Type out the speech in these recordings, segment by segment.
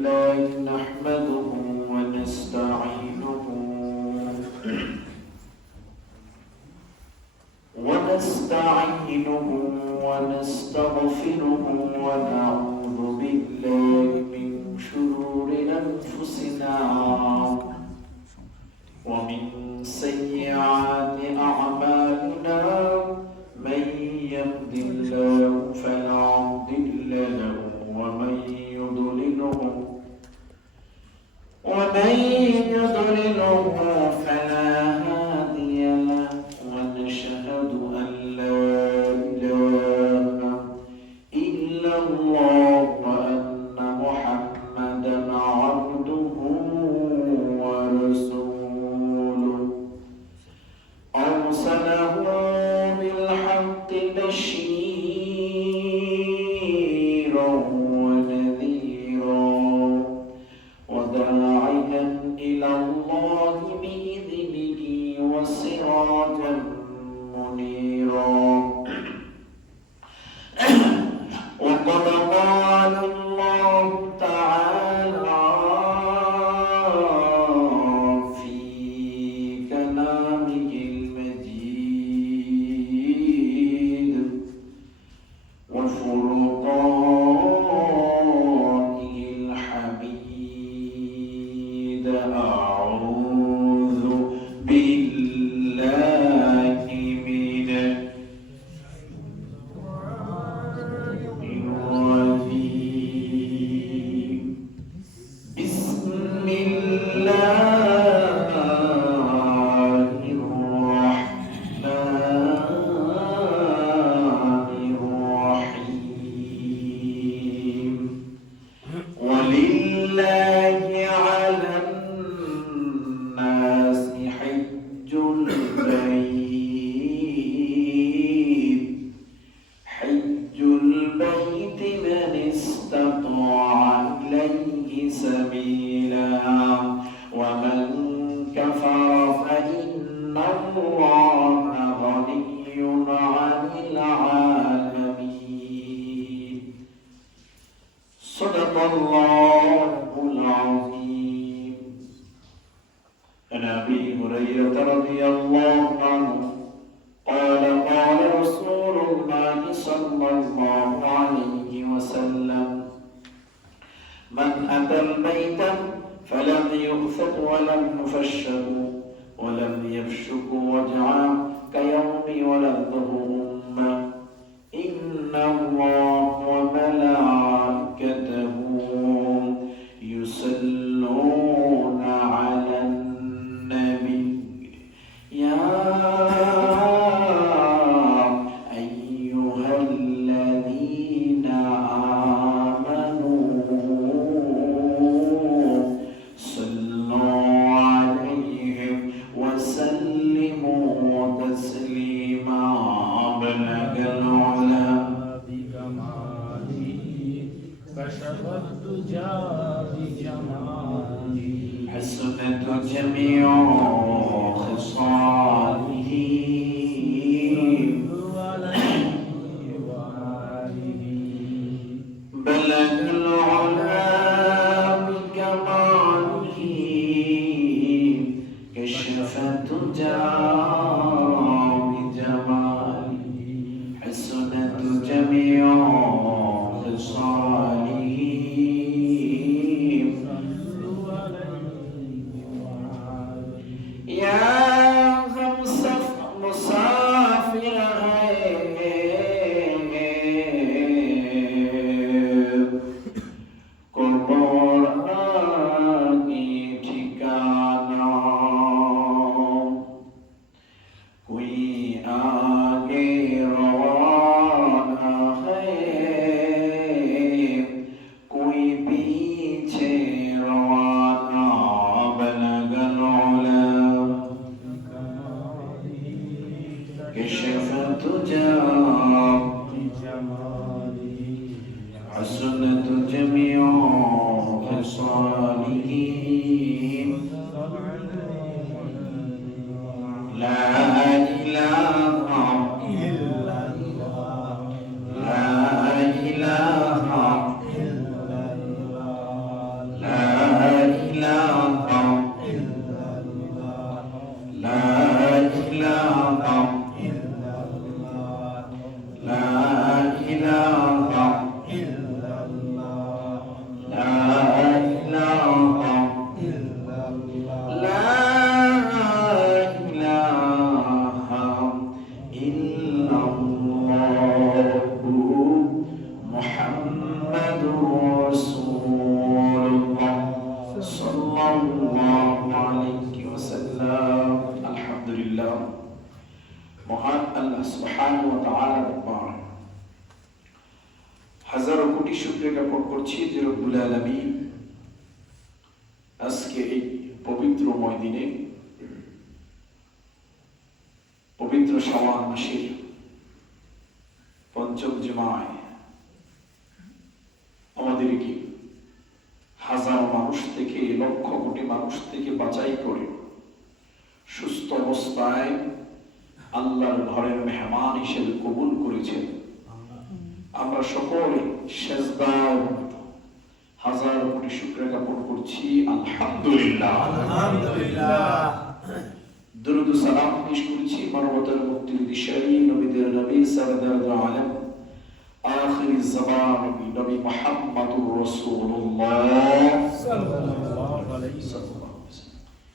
لله نحمده ونستعينه ونستغفره ونعوذ بالله من شرور أنفسنا ومن سيئات أعمالنا من يهد الله فلا مضل له ومن يضلله فلا هادي له ونشهد أن لا إله إلا الله وأن محمدا عبده ورسوله أرسله بالحق بشيرا ونذيرا وداعيا إلى الله بإذنه وسراجا منيرا وقد قال الله تعالى في كلامه المجيد وفرقانه الحميد أعوذ بالله من الرجيم بسم الله الرحمن الرحيم ولله على الناس حج البيت من استطاع إليه سبيلا ومن كفر فإن الله غني عن العالمين صدق الله العظيم. عن أبي هريرة رضي الله عنه قال قال رسول الله صلى الله عليه وسلم من أتى البيت فلم يؤثق ولم يفشق ولم يفشق وجعه كيوم ولده أمه إن الله وملائكته يصلون على النبي يا أيها الذين آمنوا صلوا عليه وسلموا تسليما بلغ العلا بكماله كشف الدجى بجماله حسنت جميع خصاله بلغ العلا بكماله كشف الدجى بجماله حسنت جميع خصاله আল্লাহ সুবহানাহু ওয়া তাআলার দরবারে হাজারো কোটি শুকরিয়া জ্ঞাপন করছি যে রব্বুল আলামিন আজকে এই পবিত্রময় দিনে পবিত্র শাওয়াল মাসের পঞ্চম জুমায় আমাদেরকে হাজার মানুষ থেকে লক্ষ কোটি মানুষ থেকে বাছাই করে সুস্থ অবস্থায় আল্লাহর ঘরের মেহমান হিসেবে কবুল করেছেন। আমরা সকলে সেজদায় হাজার কোটি শুকরিয়া জ্ঞাপন করছি আলহামদুলিল্লাহ। দুরূদ ও সালাম পেশ করছি মানবতার মুক্তির দিশারি নবীদের নবী সরদার আলম আখির জামান নবী মুহাম্মদুর রাসূলুল্লাহ সাল্লাল্লাহু আলাইহি ওয়াসাল্লাম।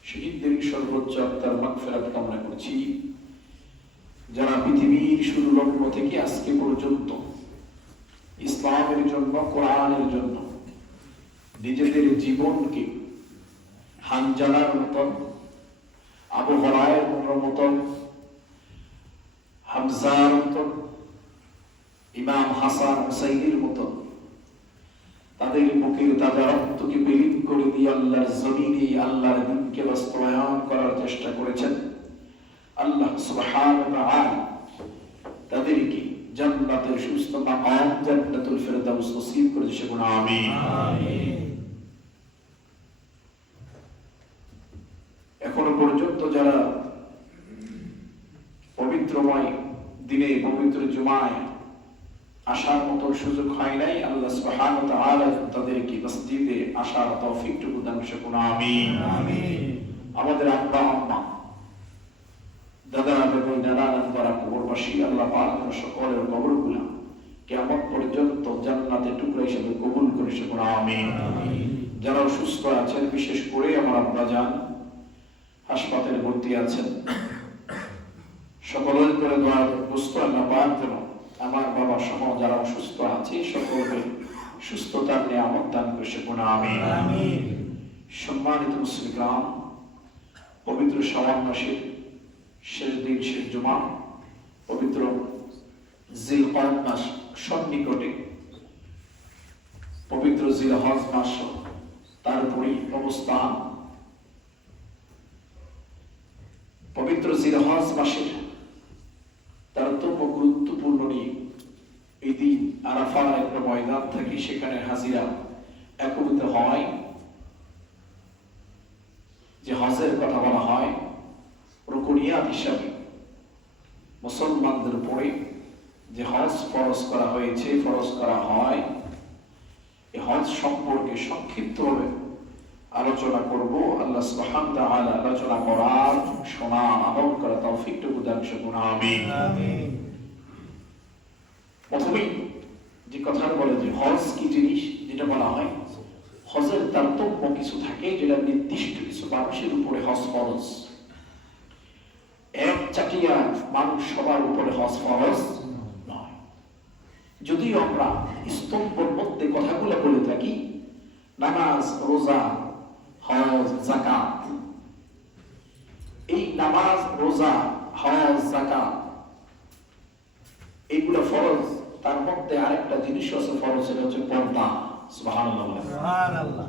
শহীদদের সর্বোচ্চ আত্মার মাগফিরাত কামনা করছি, যারা পৃথিবীর শুরু লগ্ন থেকে আজকে পর্যন্ত ইসলামের জন্য, কোরআনের জন্য নিজেদের জীবনকে হানজালার মতন, আবু হুরায়রার মতন, হামজার মতন, ইমাম হাসান হুসাইনের মতন তাদের বুকের তাজা রক্তকে বিলীন করে দিয়ে আল্লাহর জমিনে আল্লাহর দ্বীনকে বাস্তবায়ন করার চেষ্টা করেছেন। আল্লাহ সুবহানাহু ওয়া তাআলা তাদেরকে জান্নাতের সুস্থ মাকাম জান্নাতুল ফেরদাউস নসিব করে দিয়েছেন। আমিন আমিন। এখনো পর্যন্ত যারা পবিত্রময় দিনে পবিত্র জুমায় আসার মতো সুযোগ হয় নাই, আল্লাহ সুবহানাহু ওয়া তাআলা তাদেরকে মসজিদে আসার তৌফিকটুকু দান করুন। আমিন আমিন। আমাদের আব্বা আম্মা, দাদা এবং নানা নানারা কবরবাসী, আল্লাহ পাক সকলের কবরগুলো কিয়ামত পর্যন্ত জান্নাতের টুকরা হিসেবে কবুল করে সকল আমিন আমিন। যারা অসুস্থ আছেন, বিশেষ করে আমার আব্বা জান হাসপাতালে ভর্তি আছেন, সকলের করে দোয়ার ব্যবস্থ আল্লাহ পাক যেন আমার বাবা সহ যারা অসুস্থ আছে সকলকে সুস্থতার নিয়ামত দান করে সকল আমিন আমিন। সম্মানিত মুসলিম, পবিত্র শাওয়াল মাসের শেষ দিন, শেষ জুমা, পবিত্র জিলকদ মাস সন্নিকটে, পবিত্র জিলহজ মাস তারপরে অবস্থান। পবিত্র জিলহজ মাসের তারতম্য গুরুত্বপূর্ণ নিয়ে এই দিন আরাফার একটা ময়দান থাকে, সেখানে হাজিরা একত্রিত হয়। যে হজের কথা বলা হয় রুকুনিয়াত হিসাবে মুসলমানদের উপরে যে হজ ফরজ করা হয়েছে, ফরজ করা হয়, এই হজ সম্পর্কে সংক্ষিপ্তভাবে আলোচনা করব। আল্লাহ সুবহানাহু ওয়া তাআলা আলোচনা করার, শোনা, আমল করার তৌফিকটুকু দান করুন। আমিন আমিন। প্রথমেই যে কথাটা বলে যে হজ কি জিনিস, যেটা বলা হয় হজের তারতম্য কিছু থাকে, যেটা নির্দিষ্ট কিছু মানুষের উপরে হজ ফরজ। এক চাটিয়া মানুষ সবার উপরে হজ ফরজ নয়। যদিও আমরা স্তম্ভের মধ্যে কথাগুলো বলে থাকি, নামাজ, রোজা, হজ, যাকাত, এই নামাজ, রোজা, হজ, যাকাত এইগুলো ফরজ। তার মধ্যে আরেকটা জিনিস আছে ফরজ, সেটা হচ্ছে পর্দা। সুবহানাল্লাহ সুবহানাল্লাহ।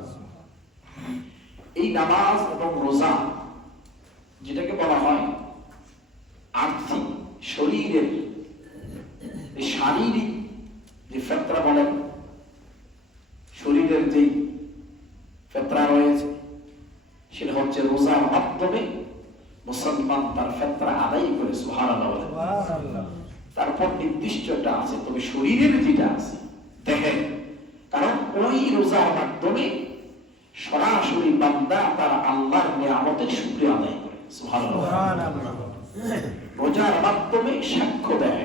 এই নামাজ এবং রোজা যেটাকে বলা হয় আর্থিক শরীরের শারীরিক যে ফেতরা বলেন, শরীরের যে ফেতরা রয়েছে, সেটা হচ্ছে রোজার মাধ্যমে মুসলমান তার ফেতরা আদায় করে। সুবহানাল্লাহ সুবহানাল্লাহ। তারপর নির্দিষ্ট একটা আছে, তবে শরীরের যেটা আছে দেখেন, কারণ ওই রোজার মাধ্যমে সরাসরি বান্দা তার আল্লাহর নিয়ামতের শুকরিয়া আদায় করে। সুবহানাল্লাহ সুবহানাল্লাহ। রোজার মাধ্যমে সাক্ষ্য দেয়।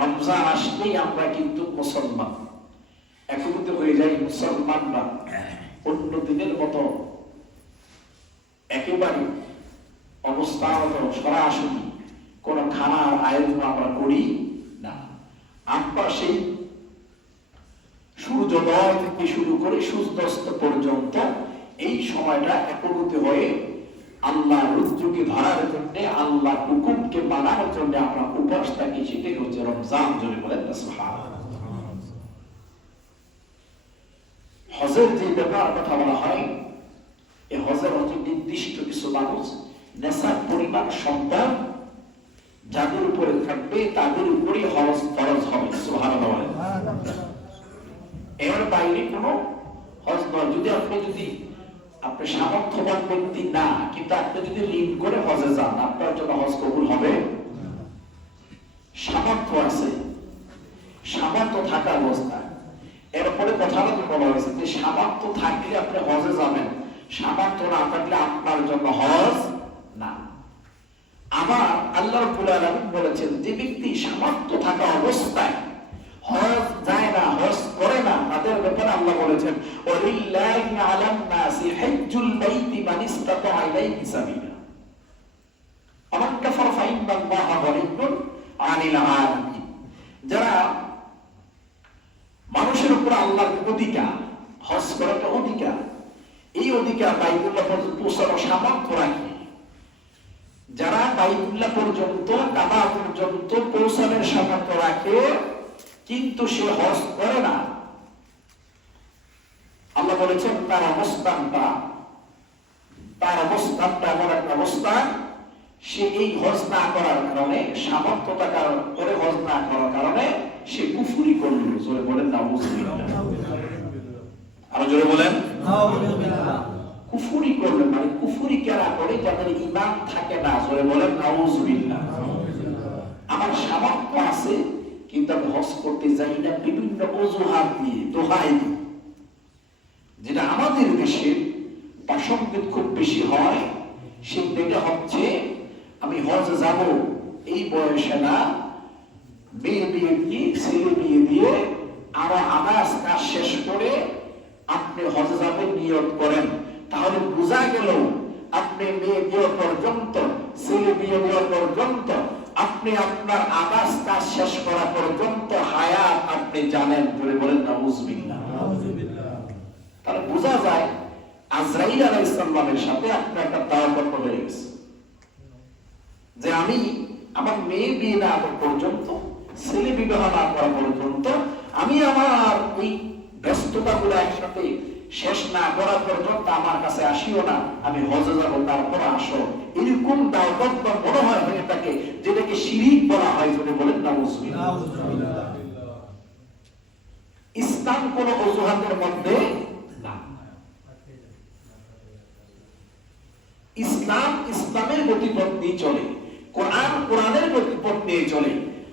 রমজান আসলেই আমরা কিন্তু মুসলমান একত্রিত হয়ে যাই। মুসলমানরা অন্য দিনের মতো একেবারে অবস্থানত সরাসরি কোন খানার আয়োজন আমরা করি না। আমরা সেই সূর্যোদয় থেকে শুরু করে সূর্যাস্ত পর্যন্ত এই সময়টা একত্রিত হয়ে আল্লাহ রুজুকে ধরার জন্য, আল্লাহ হুকুমকে মানার জন্য আমরা উপবাস থাকি, সেটাই হচ্ছে রমজান। জোরে বলেন না সুবহানাল্লাহ। হজের যে ব্যাপার কথা বলা হয়, এই হজের হচ্ছে নির্দিষ্ট কিছু মানুষ, নেশার পরিমাণ সম্পদ যাদের উপরে থাকবে তাদের উপরে হজ ফরজ হবে। সুবহানাল্লাহ বলেন। এর বাইরে কোনো হজ নয়। যদি আপনি সামর্থ্যবান ব্যক্তি না, কিন্তু আপনি যদি ঋণ করে হজে যান, আপনার জন্য হজ কবুল হবে। সামর্থ্য আছে, সামর্থ্য থাকা অবস্থা। এরপরে কথাটা বলা হয়েছে যে সামর্থ্য থাকলে আপনি হজে যাবেন, সামর্থ্য না থাকলে আপনার জন্য হজ না। আবার আল্লাহ রাব্বুল আলামিন বলেছেন, যে ব্যক্তি সামর্থ্য থাকা অবস্থায় হজ যায় না, হজ করে না, তাদের ব্যাপারে আল্লাহ বলেছেন, ওয়ালিল্লাহি আলান নাসি হিজ্জুল বাইতি মান ইসতাতা ইলাইহি সাবিলা ওয়া মান কাফারা ফাইন্নাল্লাহা গনিয়্যুন আনিল আলামিন। যারা মানুষের উপর আল্লাহর অধিকার, হজ করাটা অধিকার, এই অধিকার বাইতুল্লাহ পর্যন্ত পৌঁছানোর সামর্থ্য রাখে, যারা বাইতুল্লাহ পর্যন্ত, কাবা পর্যন্ত পৌঁছানোর সামর্থ্য রাখে কিন্তু সে হজ করে না, আল্লাহ বলেছেন তার অবস্থানটা এমন একটা অবস্থান, সে এই হজ না করার কারণে, সামর্থ্য থাকার পরে হজ না করার কারণে সে কুফরি করল। জোরে বলেন নাউযুবিল্লাহ। আরো জোরে বলেন নাউযুবিল্লাহ। কুফরি করলে মানে কুফরি কেরা করে যাদের ঈমান থাকে না। জোরে বলেন নাউযুবিল্লাহ। আমার সামর্থ্য আছে কিন্তু আমি হজ করতে যাই না বিভিন্ন অজুহাত দিয়ে, দোহাই দিই। যেটা আমাদের দেশে প্রাসঙ্গিক খুব বেশি হয়, সেটা হচ্ছে আমি হজ যাব এই বয়সে না, মেয়ে বিয়ে দিয়ে, ছেলে বিয়ে দিয়ে আবার আনাজ কাজ শেষ করে আপনি হজে যাবেন নিয়ত করেন, তাহলে বোঝা গেল আপনি মেয়ে বিয়ে পর্যন্ত, ছেলে বিয়ে দেওয়া পর্যন্ত, আপনি আপনার আনাজ কাজ শেষ করা পর্যন্ত হায়াত আপনি জানেন। বলে বলেন নাউযুবিল্লাহ। তাহলে বোঝা যায় আজরাইল আলাইহিস সালামের সাথে আপনার একটা তাওয়াক্কুল হয়ে গেছে, যে আমি আমার মেয়ে বিয়ে না হওয়া পর্যন্ত, ছেলে বিবাহ না করা পর্যন্ত, আমি আমার ওই ব্যস্ততাগুলো একসাথে শেষ না করা পর্যন্ত আমার কাছে আসিও না, আমি হজে যাব, তারপর আসো। এরকম দাওয়াত মনে হয় হয়ে থাকে, যেটাকে শিরিক বলা হয়। যদি বলেন নাউযুবিল্লাহ। ইসলাম কোন অজুহাতের মধ্যে না। ইসলাম ইসলামের গতিপথ নিয়ে চলে, কোরআন কোরআনের গতিপথ নিয়ে চলে,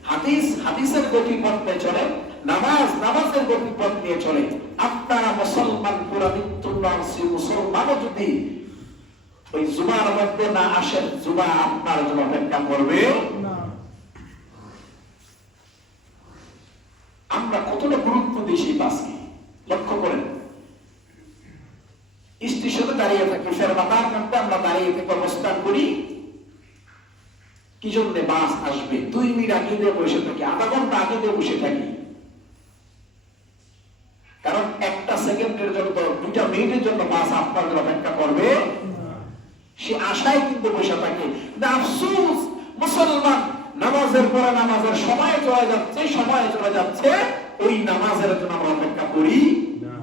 হাদিস হাদিসের গতিপথ নিয়ে চলে, নামাজ নামাজের গতিপথ নিয়ে চলে। আপনারা মুসলমান, পুরা মৃত্যুবাসী মুসলমানও যদি ওই জুমার মধ্যে না আসেন, জুমা আপনার জন্য অপেক্ষা করবে না। আমরা কতটা গুরুত্ব দিই সেই বাসকে, লক্ষ্য করেন। স্টেশনে দাঁড়িয়ে থাকি, ফেরমাতার মধ্যে আমরা দাঁড়িয়ে থেকে অবস্থান করি, কি জন্য বাস আসবে 2 মিনিট আগে দিয়ে বসে থাকি, আধা ঘন্টা আগে দিয়ে বসে থাকি, কারণ একটা সেকেন্ডের জন্য, 2 মিনিটের জন্য বাস আপনার জন্য অপেক্ষা করবে, সে আশায় কিন্তু বসে থাকে। আফসোস, মুসলমান নামাজের পরে নামাজের সময় চলে যাচ্ছে, ওই নামাজের জন্য আমরা অপেক্ষা করি না,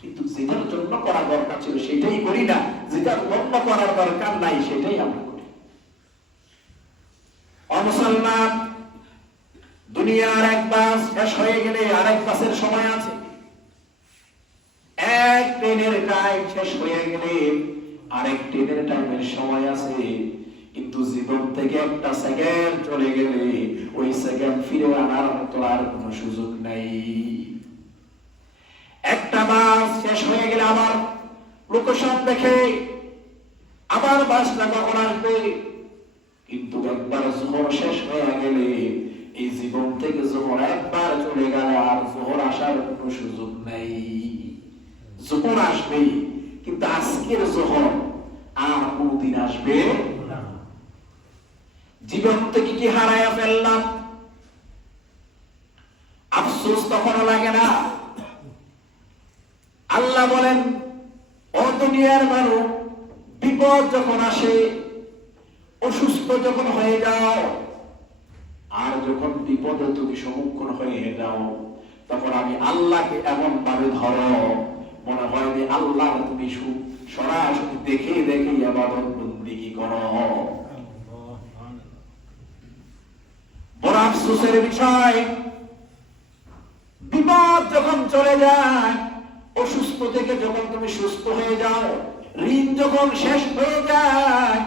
কিন্তু যেটার জন্য করা দরকার ছিল সেটাই করি না, যেটার জন্য করার দরকার নাই সেটাই আমরা করি। মুসলমান, দুনিয়ার এক বাস শেষ হয়ে গেলে আরেক বাসের সময় আছে, এক ট্রেনের টাইম শেষ হয়ে গেলে আরেক ট্রেনের টাইমের সময় আছে, কিন্তু জীবন থেকে একটা সেকেন্ড চলে গেলে ওই সেকেন্ড ফিরে আনার মতো আর কোনো সুযোগ নাই। একটা বাস শেষ হয়ে গেলে আবার লোকেশন দেখে আবার বাসটা কখন আসবে, কিন্তু একবার জোহর শেষ হয়ে গেলে, এই জীবন থেকে জোহর একবার চলে গেলে আর জোহর আসার কোনো সুযোগ নেই। জোহর আসবে, কিন্তু আজকের জোহর আর কোনদিন আসবে না। জীবন থেকে কি হারায়া ফেললাম, আফসোস তখনও লাগে না। আল্লাহ বলেন, ও দুনিয়ার মানুষ, বিপদ যখন আসে, অসুস্থ যখন হয়ে যাও, আর যখন বিপদে তুমি সম্মুখীন হয়ে যাও, তখন আমি আল্লাহকে এমন ভাবে ধরো মনে হয় যে আল্লাহ তুমি সরাসরি দেখে দেখে ইবাদত বন্দেগী করো। বড় আফসোসের বিষয়, বিপদ যখন চলে যায়, অসুস্থ থেকে যখন তুমি সুস্থ হয়ে যাও, ঋণ যখন শেষ হয়ে যায়,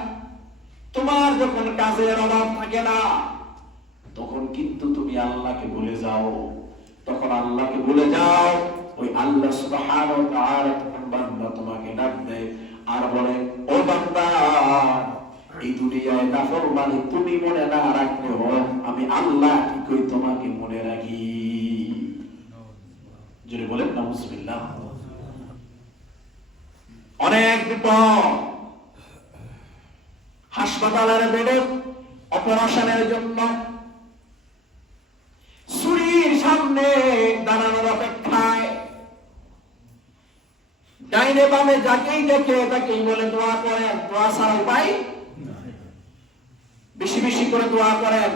তোমার যখন কাজের অভাব থাকে না, তখন কিন্তু তুমি আল্লাহকে ভুলে যাও। তখন আল্লাহকে ভুলে যাও, ওই আল্লাহ সুবহানাহু ওয়া তাআলা তখন বান্দা তোমাকে ডাক দেয় আর বলে, ও বান্দা, এই দুনিয়ায় নাফরমানি তুমি মনে না রাখলেও আমি আল্লাহ কি কই তোমাকে মনে রাখি। জোরে বলেন নাউজুবিল্লাহ। অনেক বিপদ, হাসপাতালের বেডে অপারেশনের জন্য, ছুরির সামনে দাঁড়ানোর অপেক্ষায়, ডাইনে বামে যাকেই দেখে তাকেই বলে দোয়া করেন, দোয়া ছাড়া উপায়, বেশি বেশি করে দোয়া করেন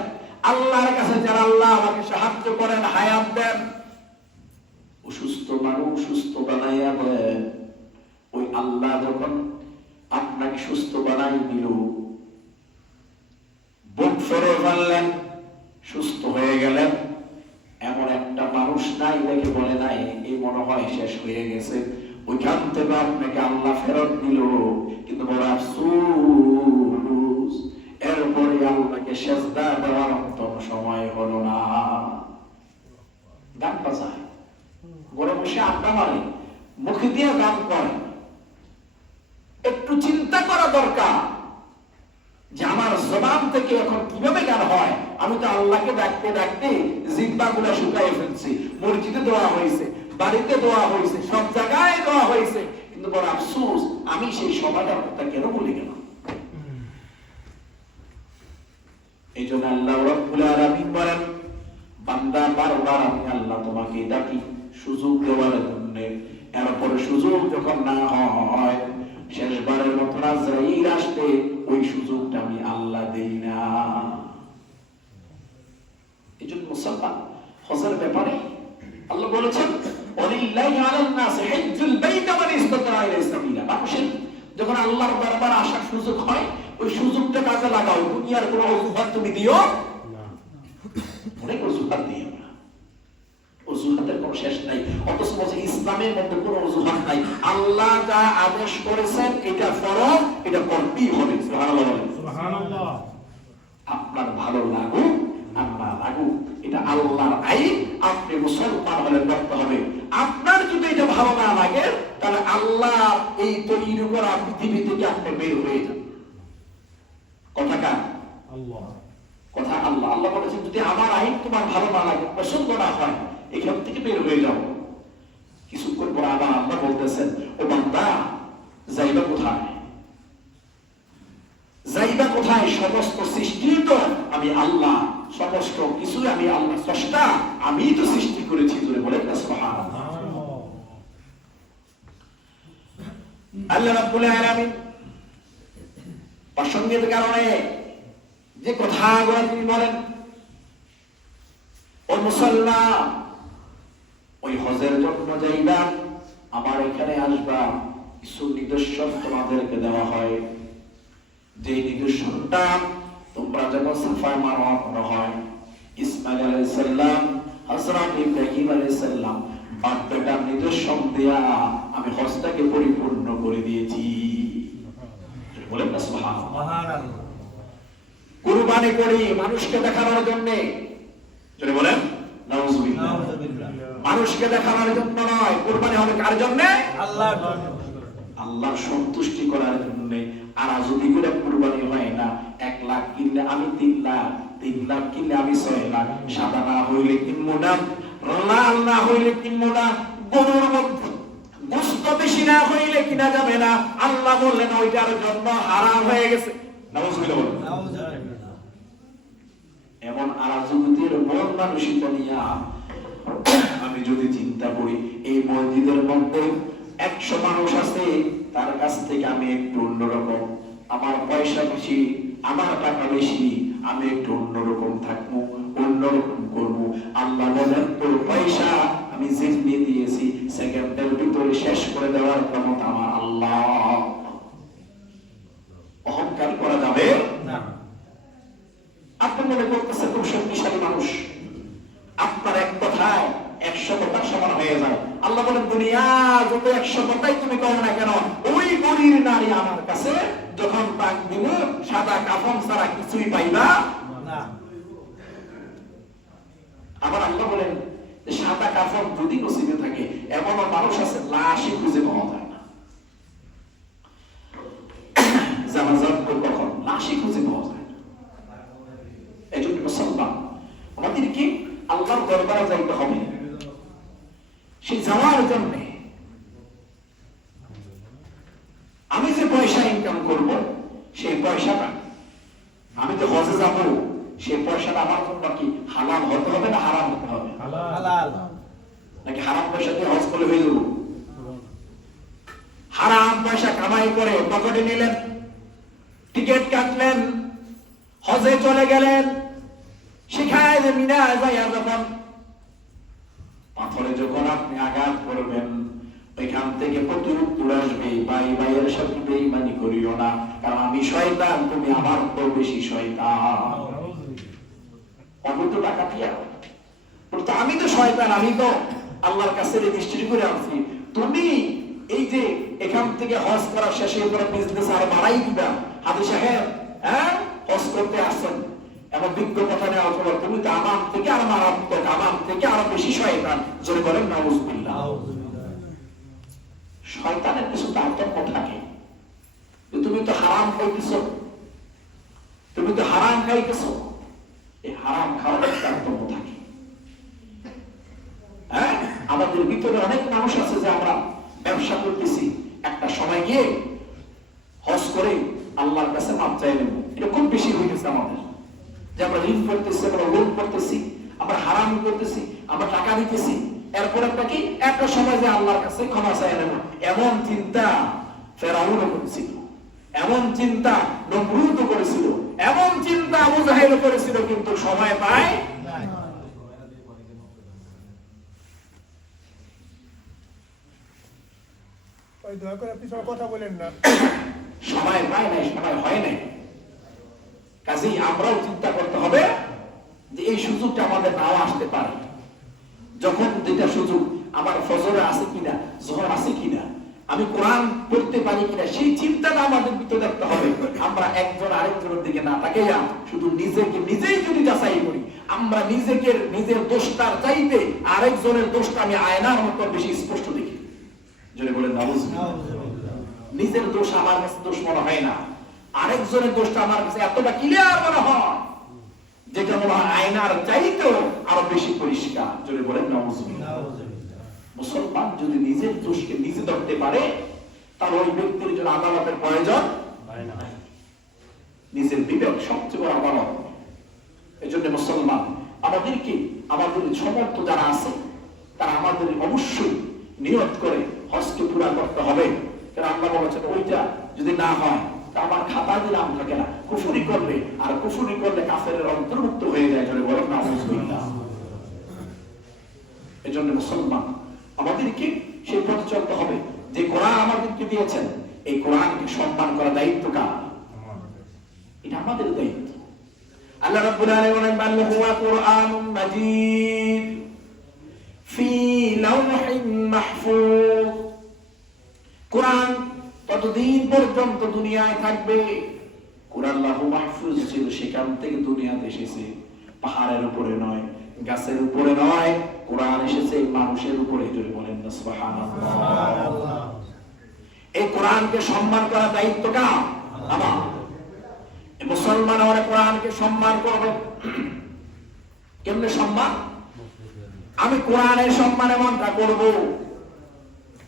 আল্লাহর কাছে, যারা আল্লাহ আমাকে সাহায্য করেন, হায়াত দেন। অসুস্থ মানুষ সুস্থ বানাইয়া দেন। ওই আল্লাহ যখন আপনাকে সুস্থ বানাই দিল, বুক ফেরে ফেললেন, সুস্থ হয়ে গেলেন, এমন একটা মানুষ নাই দেখে বলে নাই এই মনে হয় শেষ হয়ে গেছে, ওইখান থেকে আপনাকে আল্লাহ ফেরত দিল, কিন্তু বড় আফসোস এরপরে আল্লাহকে সেজদা দেওয়ার মতন সময় হলো না। গান বাজায়, ঘরে বসে আড্ডা মারে, মুখে দিয়ে গান করে। একটু চিন্তা করা দরকার যে আমার জবান থেকে এখন কিভাবে গান হয়। আমি তো আল্লাহকে ডাকতে ডাকতে জিহ্বা গুলা শুকাই ফেলছি। মসজিদে দোয়া হয়েছে, বাড়িতে দোয়া হয়েছে, সব জায়গায় দোয়া হয়েছে, কিন্তু বড় আফসোস আমি সেই সভাটার কথা কেন বলে গেলাম। এই জন্য আল্লাহ রাব্বুল আলামিন বলেন, বান্দা বারবার আমি আল্লাহ তোমাকে ডাকি সুযোগ দেওয়ার জন্য, এরপরে সুযোগ যখন না হয়, শেষবারের মতো আজরাইল আসতে ওই সুযোগটা আমি আল্লাহ দেই না। এই জন্য মুসলমান হজের ব্যাপারে আল্লাহ বলেছেন, ওয়ালিল্লাহি আলান নাস হিজ্জুল বাইত মান ইসতাতা ইলাইহি সাবিলা। মানুষের যখন আল্লাহর দরবারে আসার সুযোগ হয়, ওই সুযোগটা কাজে লাগাও। দুনিয়ার কোনো অজুহাত তুমি দিও না। অনেক অজুহাত দিও না, অজুহাতের কোনো শেষ নাই। অথচ বলছে ইসলামের মধ্যে কোনো অজুহাত নাই। আল্লাহ যা আদেশ করেছেন এটা ফরজ, এটা করতেই হবে। সুবহানাল্লাহ, সুবহানাল্লাহ। আপনার ভালো লাগুক আর না লাগুক, এটা আল্লাহর আইন, আপনি মুসলমান হলে করতে হবে। আপনার যদি এটা ভালো না লাগে, তাহলে আল্লাহ এই তৈরি করা পৃথিবী থেকে আপনি বের হয়ে যান। কথা কার? আল্লাহ। কথা আল্লাহ। আল্লাহ বলেছেন, যদি আমার আইন তোমার ভালো না লাগে, পছন্দ না হয়, এখান থেকে বের হয়ে যাও। কিছুক্ষণ পর আবার আল্লাহ বলতেছেন, ও বান্দা, যাইবা কোথায়? যাইবা কোথায়? সমস্ত সৃষ্টি তো আমি আল্লাহ, সমস্ত কিছু আমি আল্লাহ স্রষ্টা, আমি তো সৃষ্টি করেছি। জোরে বলেন না সুবহানাল্লাহ। আল্লাহ রাব্বুল আলামিন প্রাসঙ্গিক কারণে যে কথাগুলো তিনি বলেন, ও মুসলমান, ওই হজের জন্য যাইবা, আমার এখানে আসবা, কিছু নিদর্শন তোমাদেরকে দেওয়া হয়। যে নিদর্শনটা তোমরা যখন সাফা মারওয়া করা হয়, ইসমাঈল আলাইহিস সালাম, হযরত ইব্রাহিম আলাইহিস সালাম বাপবেটার নিদর্শন দেয়া আমি হজটাকে পরিপূর্ণ করে দিয়েছি। বলেন না সুবহানাল্লাহ। কুরবানি করি মানুষকে দেখানোর জন্য, যদি বলেন নাউজুবিল্লাহ। মানুষকে দেখানোর জন্য নয়, কুরবানি হবে কার জন্য? আল্লাহর জন্য, আল্লাহর সন্তুষ্টি করার জন্য। আর যদি করে কুরবানি হয় না, 1 লাখ কিনলে আমি 3 লাখ, 3 লাখ কিনলে আমি 6 লাখ, সাদা না হইলে কিনবো না, লাল না হইলে কিনবো না, গরুর মধ্যে গোশত বেশি না হইলে কিনা যাবে না। আল্লাহ বললেন ওইটার জন্য হারাম হয়ে গেছে। নাউজুবিল্লাহ। এমন আরাজুগতির মন মানসিকতা নিয়ে আমি যদি চিন্তা করি, এই মসজিদের মধ্যে 100 মানুষ আছে, তার কাছ থেকে আমি একটু অন্যরকম, আমার পয়সা বেশি, আমার টাকা বেশি, আমি একটু অন্যরকম থাকবো, অন্যরকম করবো। আল্লাহ বলেন তোর পয়সা আমি জিম্মি দিয়েছি, সেকেন্ডের ভিতরে শেষ করে দেওয়ার ক্ষমতা আমার আল্লাহ। অহংকার করা যাবে না। আপনি মনে করতেছেন খুব শক্তিশালী মানুষ, আপনার এক কথায় 100 কথার সমান হয়ে যায়। আল্লাহ বলেন দুনিয়া যত 100 কথাই তুমি করো না কেন, ওই গরিব নারী আমার কাছে যখন পাক দিব, সাদা কাফন ছাড়া কিছুই পাইবা না। আবার আল্লাহ বলেন সাদা কাফন যদি নসিবে থাকে, এমন মানুষ আছে লাশই খুঁজে পাওয়া যায় না। জানাজার পর কখন লাশই খুঁজে পাওয়া যায় না। এই জন্য মুসলমান আমাদেরকে আল্লাহর দরবারে যাইতে হবে। সেই যাওয়ার জন্য আমি যে পয়সা ইনকাম করব, সেই পয়সাটা আমি যে হজে যাব, সেই পয়সাটা আমার জন্য কি হালাল হতে হবে না হারাম হতে হবে? হালাল। নাকি হারাম পয়সা দিয়ে হজ করলে হয়ে যাবো? হারাম পয়সা কামাই করে পকেটে নিলেন, টিকিট কাটলেন, হজে চলে গেলেন, শিখায় যে মিনা যাইয়া যখন পাথরে যখন আপনি আঘাত করবেন, ওইখান থেকে প্রতিউত্তর আসবে, ভাই ভাইয়ের সাথে বেঈমানি করিও না, কারণ আমি শয়তান, তুমি আমার তো বেশি শয়তান। অবৈধ টাকা দিয়া তো আমি তো শয়তান, আমি তো আল্লাহর কাছে রেজিস্ট্রি করে আনছি, তুমি এই যে এখান থেকে হজ করা শেষে করে বিজনেস আর বাড়াই দিবা। হাজি সাহেব হ্যাঁ হজ করতে আসছেন, এমন বিজ্ঞ কথা নেওয়া হলো, তুমি তো আমার থেকে আর মারাত্মক, আমার থেকে আরো বেশি শয়তান। জোরে বলেন নাউজুবিল্লাহ। শয়তানের কিছু তারতম্য থাকে। তুমি তো হারাম খাইতেছো, তুমি তো হারাম খাইতেছো, এই হারাম খাওয়ার তারতম্য থাকে। হ্যাঁ, আমাদের ভিতরে অনেক মানুষ আছে যে আমরা ব্যবসা করতেছি, একটা সময় গিয়ে হজ করে আল্লাহর কাছে মাপ চাই নেব। এটা খুব বেশি হয়ে গেছে আমাদের, যে আমরা ঋণ করতেছি, আমরা লোন করতেছি, আমরা হারাম করতেছি, আমরা টাকা দিতেছি, এরপর একটা কি একটা সময় যে আল্লাহর কাছে ক্ষমা চাই নেব। এমন চিন্তা ফেরাউন করেছিল, এমন চিন্তা নমরুদ করেছিল, এমন চিন্তা আবু জাহেল করেছিল, কিন্তু সময় পায় দয়া করে আপনি সব কথা বলেন না। সময় পায় নাই, সময় হয় নাই। কাজেই আমরাও চিন্তা করতে হবে যে এই সুযোগটা আমাদের নাও আসতে পারে। যখন যেটা সুযোগ আমার ফজরে আছে কিনা, জোহর আছে কিনা, আমি কোরআন পড়তে পারি কিনা, সেই চিন্তাটা আমাদের ভিতরে রাখতে হবে। আমরা একজন আরেকজনের দিকে না তাকাইয়া শুধু নিজেকে নিজেই যদি যাচাই করি, আমরা নিজেকে নিজের দোষটার চাইতে আরেকজনের দোষটা আমি আয়নার মতো বেশি স্পষ্ট দেখি। যদি বলেন নাউজুবিল্লাহ, নিজের দোষ আমার কাছে দোষ মনে হয় না, আরেকজনের দোষটা আমার কাছে এতটা ক্লিয়ার মনে হয়, যেটা মনে হয় আয়নার চাইতেও আরো বেশি পরিষ্কার। যদি বলেন নাউজুবিল্লাহ। মুসলমান যদি নিজের দোষকে নিজে ধরতে পারে, তার ওই ব্যক্তির জন্য আদালতের প্রয়োজন হয় না। নিজের বিবেক সবচেয়ে বড় আদালত। এই জন্য মুসলমান আমাদেরকে, আমাদের সমর্থ যারা আছে, তারা আমাদের অবশ্যই নিয়ত করে হজকে পুরা করতে হবে। কারণ আল্লাহ বলেছেন ওইটা যদি না হয় তা আমার খাতা দিলাম থাকে না। কুফরি করলে, আর কুফরি করলে কাফেরের অন্তর্ভুক্ত হয়ে যায়। যদি বলেন নাউজুবিল্লাহ। এই জন্য মুসলমান আমাদেরকে সেই পথ চলতে হবে যে কোরআন আমাদেরকে দিয়েছেন। এই কোরআনকে সম্মান করা দায়িত্ব কার? এটা আমাদের দায়িত্ব। আল্লাহ রাব্বুল আলামিন বলেন বাল হুয়া কুরআনুম মাজিদ ফি লাওহিন মাহফুজ। কোরআন ততদিন পর্যন্ত দুনিয়ায় থাকবে, কোরআন লাহু মাহফুজ ছিল, সেখান থেকে দুনিয়াতে এসেছে। পাহাড়ের উপরে নয়, গাছের উপরে নয়, কোরআন এসেছে মানুষের উপরে। যদি বলেন না সুবহানাল্লাহ। এই কোরআনকে সম্মান করার দায়িত্ব কার? আমার। মুসলমান আমরা কোরআনকে সম্মান করব। কেমনে সম্মান? আমি কোরআনের সম্মান এমনটা করব,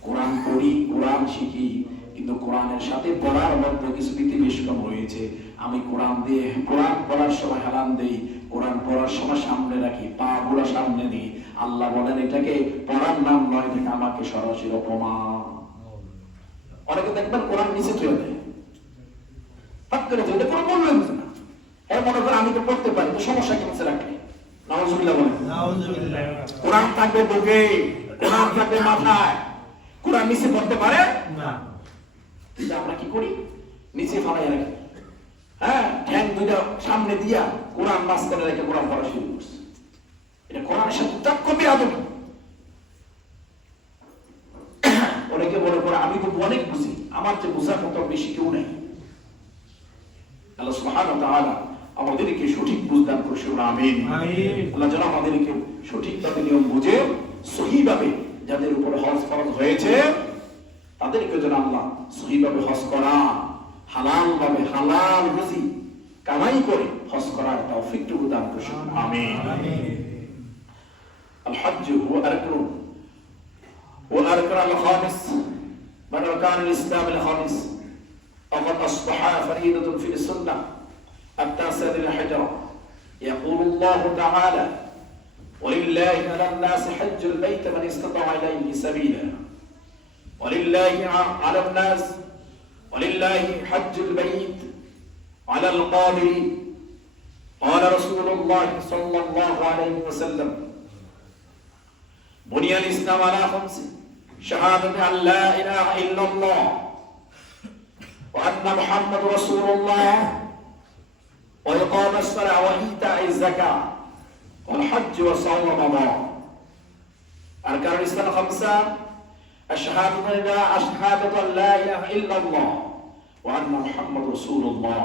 কোরআন পড়ি, কোরআন শিখি, কিন্তু কোরআনের সাথে পড়ার মধ্যে কিছু বিধিনিষেধ রয়েছে। আমি কোরআন দিয়ে কোরআন পড়ার সময় হেলান দেই, কোরআন পড়ার সময় সামনে রাখি, পা গুলো সামনে দিই। আল্লাহ বলেন এটাকে পড়ার নাম নয়, এটাকে আমাকে সরাসরি অপমান। অনেকে দেখবেন কোরআন নিচে তুলে দেয়, পাক করে দেয়, এটা কোনো মূল্যই বুঝে না। এর মনে করে আমি তো পড়তে পারি, তো সমস্যা কি নিচে রাখলে? নাউজুবিল্লাহ বলেন। কোরআন থাকবে বুকে, কোরআন থাকবে মাথায়, কোরআন নিচে পড়তে পারে না। কিন্তু আমরা কি করি? নিচে ফালাই রাখি। হ্যাঁ, ঠ্যাং দুইটা সামনে দিয়া কোরআন মাঝখানে রেখে কোরআন পড়া শুরু করছে। এটা কোরআনের সাথে তক্ক বেয়াদবি। অনেকে মনে করে আমি তো অনেক বুঝি, আমার যে বোঝার মতো বেশি কেউ নেই। আল্লাহ সুবহানাহু ওয়া তাআলা আমাদেরকে সঠিক বুঝদান করুন, আমিন। আল্লাহ যেন আমাদেরকে সঠিকভাবে নিয়ম বুঝে সহিভাবে যাদের উপর হজ ফরজ হয়েছে তাদেরকে যেন আল্লাহ সহিভাবে হজ করা, হালাল ভাবে হালাল রুজি কামাই করে হজ করার তৌফিকটুকু দান করুন, আমিন। আল হজ্জ হুয়া আরকান والأركان الخامس من أركان الإسلام الخامس وقد أصبح فريدة في السنة التاسعة للحجرة. يقول الله تعالى ولله على الناس حج البيت من استطاع إليه سبيلا. ولله على الناس ولله حج البيت على القادر. قال رسول الله صلى الله عليه وسلم بني الإسلام على خمس: شهادة أن لا إله إلا الله وأن محمد رسول الله وإقام الصلاة وإيتاء الزكاة والحج وصوم رمضان. أركان الإسلام خمسة: الشهادة أن لا إله إلا الله وأن محمد رسول الله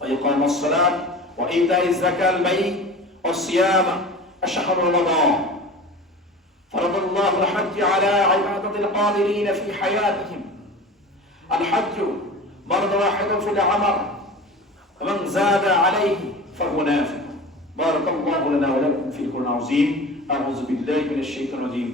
وإقام الصلاة وإيتاء الزكاة البيت والصيام الشهر رمضان. فرض الله الحج على عبادة القادرين في حياتهم. الحج مرض واحد في العمر فمن زاد عليه فهو نافع. بارك الله لنا ولكم في القرآن العظيم. أعوذ بالله من الشيطان الرجيم.